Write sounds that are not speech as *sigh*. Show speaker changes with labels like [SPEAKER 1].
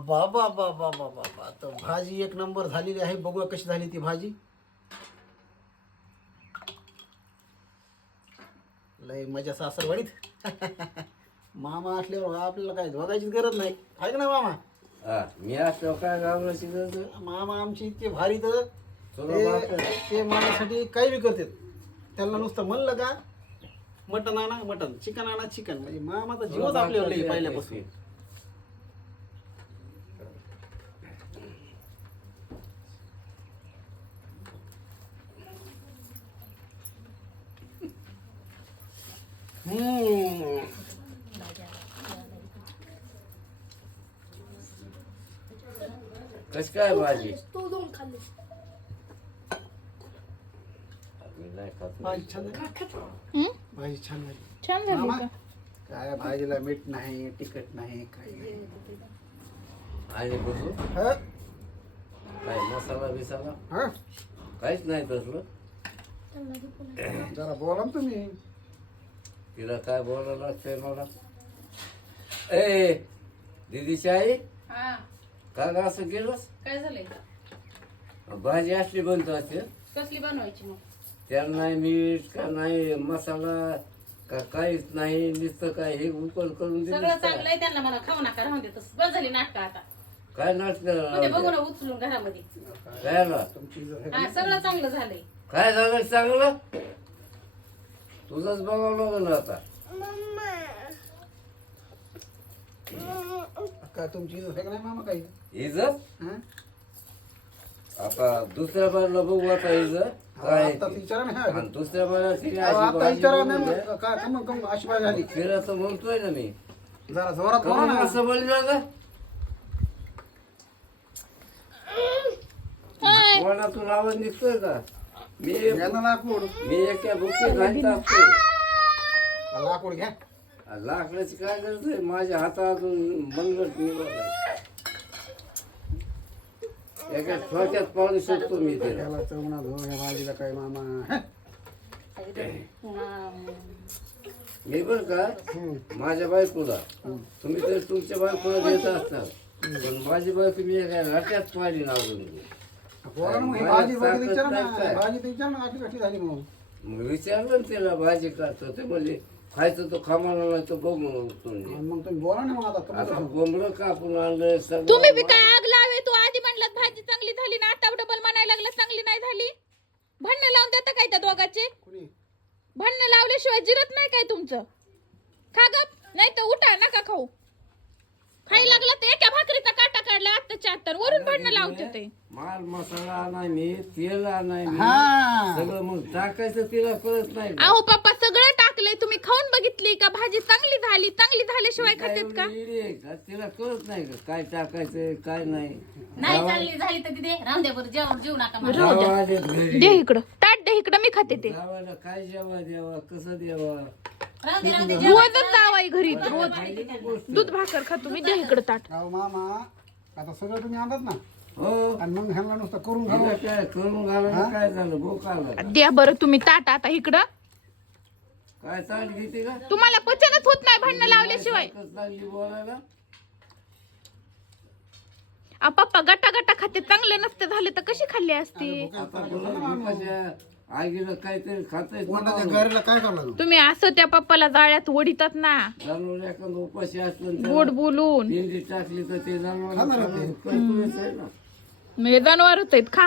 [SPEAKER 1] बाबा बाबा बाबा बाबा. तर भाजी एक नंबर झालेली आहे. बघूया कशी झाली ती भाजी. लय मजा सासरवाडीत *laughs* मामा असल्यावर आपल्याला काय बघायची गरज नाही. आहे का ना मामा?
[SPEAKER 2] हा मी असलो काय गावलं शिकायचं
[SPEAKER 1] मामा आमची इतके भारी तर.
[SPEAKER 2] तुला
[SPEAKER 1] ते
[SPEAKER 2] बाप
[SPEAKER 1] ते मामासाठी काही बी करतात. त्यांना नुसतं म्हणलं का? मटन आणा मटन. चिकन आणा चिकन. म्हणजे मामाचा जीवच आपल्यावर लय पहिल्यापासून.
[SPEAKER 2] कस काय भाजी?
[SPEAKER 3] तू दोन
[SPEAKER 1] भाजी छान झाली
[SPEAKER 4] हं?
[SPEAKER 1] छान झाली
[SPEAKER 4] का?
[SPEAKER 1] काय भाजीला मीठ नाही तिखट नाही काही नाही.
[SPEAKER 2] आणि बसू?
[SPEAKER 1] हं?
[SPEAKER 2] काय मसाला बिसाला?
[SPEAKER 1] हं?
[SPEAKER 2] काहीच नाही तसलं?
[SPEAKER 1] जरा बोला ना तुम्ही.
[SPEAKER 2] तिला काय बोलायला लागतंय मला? ए दीदीची आई
[SPEAKER 5] हा.
[SPEAKER 2] का ग असं केलंस?
[SPEAKER 5] काय झालंय?
[SPEAKER 2] भाजी असली बनतो असे
[SPEAKER 5] कसली बनवायची मग?
[SPEAKER 2] त्याला नाही मीठ का नाही मसाला का काहीच नाही नुसतं काय हे उकल करून
[SPEAKER 5] सगळं
[SPEAKER 2] दिलं
[SPEAKER 5] चांगलं आहे त्यांना मला खाऊ नका राहून देतस बस झाली नाटक आता.
[SPEAKER 2] काय
[SPEAKER 5] म्हणजे बघू ना
[SPEAKER 2] नाटक
[SPEAKER 5] उचलून घरामध्ये.
[SPEAKER 2] काय आला?
[SPEAKER 1] तुमची जर-
[SPEAKER 5] हा सगळं चांगलं झालंय.
[SPEAKER 2] काय झालं चांगलं? तुझंच बघावं लागलं आता
[SPEAKER 1] काय तुमची इज्जत आहे का नाही मामा काही?
[SPEAKER 2] इज्जत?
[SPEAKER 1] हं?
[SPEAKER 2] आता दुसऱ्या बाजूला बघू आता इज्जत. काय
[SPEAKER 1] आता विचारा ना
[SPEAKER 2] आणि दुसऱ्या बाजूला तिने
[SPEAKER 1] अहो,
[SPEAKER 2] अशी
[SPEAKER 1] आता
[SPEAKER 2] भाजी
[SPEAKER 1] विचारा
[SPEAKER 2] बनवली आहे.
[SPEAKER 1] ना काय कम कम अशी भाजी झाली
[SPEAKER 2] फिरायचं म्हणतोय ना मी.
[SPEAKER 1] जरा जोरात बोला
[SPEAKER 2] कमून
[SPEAKER 1] ना.
[SPEAKER 2] असं बोललं का कोणातून आवाज निघतोय का? मी
[SPEAKER 1] घ्या ना लाकूड.
[SPEAKER 2] मी एका बुके घालत असतो.
[SPEAKER 1] लाकूड घ्या.
[SPEAKER 2] लाकडाची काय गरज आहे? माझ्या हातातून मनगट निघाला एका थोडक्यात पाहू शकतो मी त्याला
[SPEAKER 1] त्याला चवणा धो या भाजीला काय मामा. हं?
[SPEAKER 2] मी बर का. माझ्या बायकोला. तुम्ही तर तुमच्या बायकोला देत असतात पण माझी बायको मी एका रट्यात पाहिली नावून
[SPEAKER 1] बोला ना मग ही भाजी भाजी विचारा ना. भाजी तर विचारा ना अशी कशी झाली मग?
[SPEAKER 2] मग विचारलं ना तिला भाजी करतो ते म्हणजे खायचं तो खामाला नाही तो बघ म्हणून तुम्ही.
[SPEAKER 1] आणि मग तुम्ही बोला ना मग आता
[SPEAKER 2] आता
[SPEAKER 1] तुम्ही
[SPEAKER 2] कोंबडं कापून आणलं सगळं
[SPEAKER 4] तुम्ही बी काय आग लावे तू आधी म्हणलात भाजी चांगली झाली ना आता डबल म्हणायला लागलं चांगली नाही झाली. भांडणं लावून देता काय त्या दोघाचे?
[SPEAKER 1] कुणी?
[SPEAKER 4] भांडणं लावल्याशिवाय जिरत नाही काय तुमचं? खा गप नाही तर उठा नका खाऊ खाई लागला तर एका भाकरीचा काटा काढला आत्ताच्या आत्ता वरून भांडणं लावते ते.
[SPEAKER 2] माल मसाला आणाय मी तेल आणाय मी.
[SPEAKER 1] हा.
[SPEAKER 2] सगळं मग टाकायचं तिला कळत नाही?
[SPEAKER 4] अहो पप्पा सगळं टाकलंय. तुम्ही खाऊन बघितली का? भाजी चांगली झाली. चांगली झाल्याशिवाय
[SPEAKER 2] काय
[SPEAKER 4] खातात का?
[SPEAKER 2] एवढी इडी आहे? का? तिला कळत नाही का काय टाकायचं काय नाही.
[SPEAKER 5] नाही चांगली झाली तर तिथे राहून द्या बरं जेवण जेवू नका मला.
[SPEAKER 2] जावं आले घरी.
[SPEAKER 4] दे इकडं. ताट दे इकडं मी खाते ते.
[SPEAKER 2] जावायला काय जेवा द्यावा? कसं द्यावा?
[SPEAKER 5] राहून दे राहून दे जेवण.
[SPEAKER 4] रोजच जावाई घरी. रोज दूध भाकर खातो मी दे इकडं ताट.
[SPEAKER 1] मामा आता सगळं तुम्ही आणतात ना?
[SPEAKER 2] हो.
[SPEAKER 1] आणि मग ह्यांना नुसतं करून घालू
[SPEAKER 2] तिला काय करून घालायला काय झालं? भूक आला.
[SPEAKER 4] द्या बरं तुम्ही ताट आता इकडं.
[SPEAKER 2] काय ताट घेते का?
[SPEAKER 4] तुम्हाला पचनच होत नाही भांडणं लावल्याशिवाय.
[SPEAKER 2] सारखंच लागली बोलायला.
[SPEAKER 4] आ, पप्पा गटा गटा खाते चांगले नसते झाले तर कशी खाल्ली असती?
[SPEAKER 2] आता बोला भुकाच्या आगीला काहीतरी खातायच
[SPEAKER 1] कोणाच्या घरीला काय करणार
[SPEAKER 4] तुम्ही असं त्या पप्पाला जाळ्यात ओढितात ना.
[SPEAKER 2] एखादं उपाशी असलं
[SPEAKER 4] गोड बोलून.
[SPEAKER 2] दिंडी टाकली तर ते
[SPEAKER 1] खाणार
[SPEAKER 2] जनावर
[SPEAKER 1] ते.
[SPEAKER 2] करतोच आहे ना
[SPEAKER 4] मैदानावर होत आहेत का?